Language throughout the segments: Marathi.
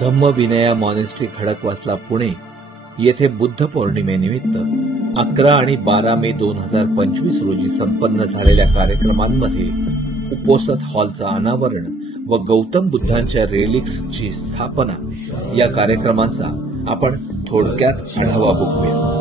धम्मविनया मॉनेस्ट्री खडकवासला पुणे येथे बुद्ध पौर्णिमेनिमित्त 11 आणि 12 मे 2025 रोजी संपन्न झालेल्या कार्यक्रमांमध्ये उपोसत हॉलचं अनावरण व गौतम बुद्धांच्या रेलिक्सची स्थापना या कार्यक्रमांचा आपण थोडक्यात आढावा बघूया.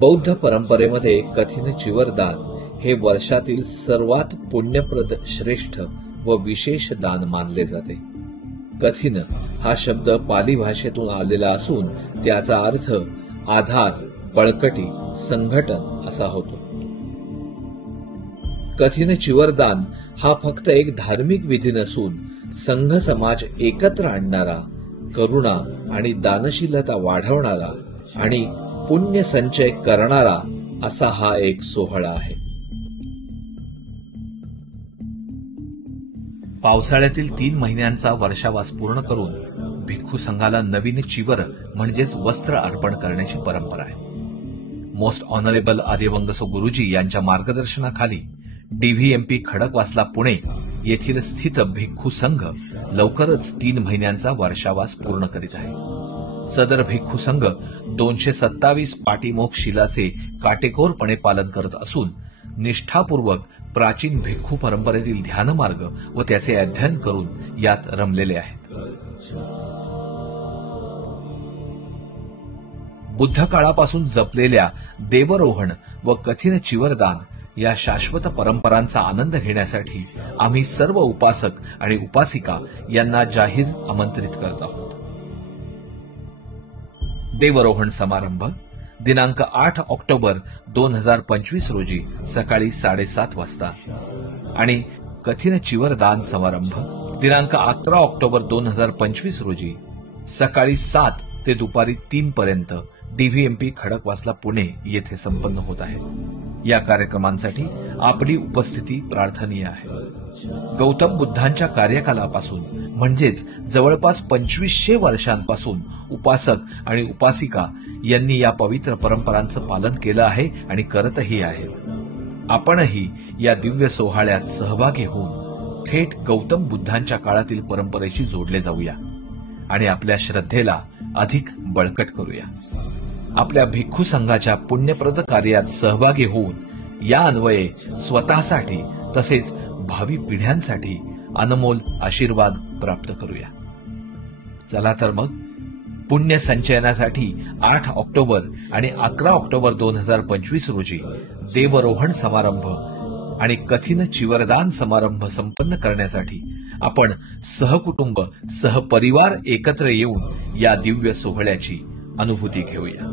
बौद्ध परंपरेमध्ये कथिन चिवरदान हे वर्षातील सर्वात पुण्यप्रद, श्रेष्ठ व विशेष दान मानले जाते. कथिन हा शब्द पाली भाषेतून आलेला असून त्याचा अर्थ आधार, बळकटी, संघटन असा होतो. कथिन चिवरदान हा फक्त एक धार्मिक विधी नसून संघ समाज एकत्र आणणारा, करुणा आणि दानशीलता वाढवणारा आणि पुण्य संचय करणारा असा हा एक सोहळा आहे. पावसाळ्यातील 3 महिन्यांचा वर्षावास पूर्ण करून भिक्खू संघाला नवीन चिवर म्हणजेच वस्त्र अर्पण करण्याची परंपरा आहे. मोस्ट ऑनरेबल आर्यवंगसो गुरुजी यांच्या मार्गदर्शनाखाली डीव्हीएमपी खडकवासला पुणे येथील स्थित भिक्खू संघ लवकरच 3 महिन्यांचा वर्षावास पूर्ण करीत आहे. सदर भिक्खू संघ 227 पाटीमोक्ष शिलाचे काटेकोरपणे पालन करत असून निष्ठापूर्वक प्राचीन भिक्खू परंपरेतील ध्यानमार्ग व त्याचे अध्ययन करून यात रमलेले आहेत. बुद्ध काळापासून जपलेल्या देवरोहण व कथिन चिवरदान या शाश्वत परंपरांचा आनंद घेण्यासाठी आम्ही सर्व उपासक आणि उपासिका यांना जाहीर आमंत्रित करत आहोत. देवरोहण समारंभ दिनांक 8 ऑक्टोबर 2025 रोजी सकाळी 7:30 वाजता आणि कथिन चिवरदान समारंभ दिनांक 11 ऑक्टोबर 2025 रोजी सकाळी 7 ते दुपारी 3 पर्यंत डीव्हीएमपी खडकवासला पुणे येथे संपन्न होत आहे. या कार्यक्रमांसाठी आपली उपस्थिती प्रार्थनीय आहे. गौतम बुद्धांच्या कार्यकालापासून म्हणजेच जवळपास 2500 वर्षांपासून उपासक आणि उपासिका यांनी या पवित्र परंपरांचं पालन केलं आहे आणि करतही आहेत. आपणही या दिव्य सोहळ्यात सहभागी होऊन थेट गौतम बुद्धांच्या काळातील परंपरेशी जोडले जाऊया आणि आपल्या श्रद्धेला अधिक बळकट करूया. आपल्या भिक्खू संघाच्या पुण्यप्रद कार्यात सहभागी होऊन या अन्वये स्वतःसाठी तसेच भावी पिढ्यांसाठी अनमोल आशीर्वाद प्राप्त करूया. चला तर मग पुण्य संचयनासाठी 8 ऑक्टोबर आणि 11 ऑक्टोबर 2025 रोजी देवरोहण समारंभ आणि कथिन चिवरदान समारंभ संपन्न करण्यासाठी आपण सहकुटुंब, सहपरिवार एकत्र येऊन या दिव्य सोहळ्याची अनुभूती घेऊया.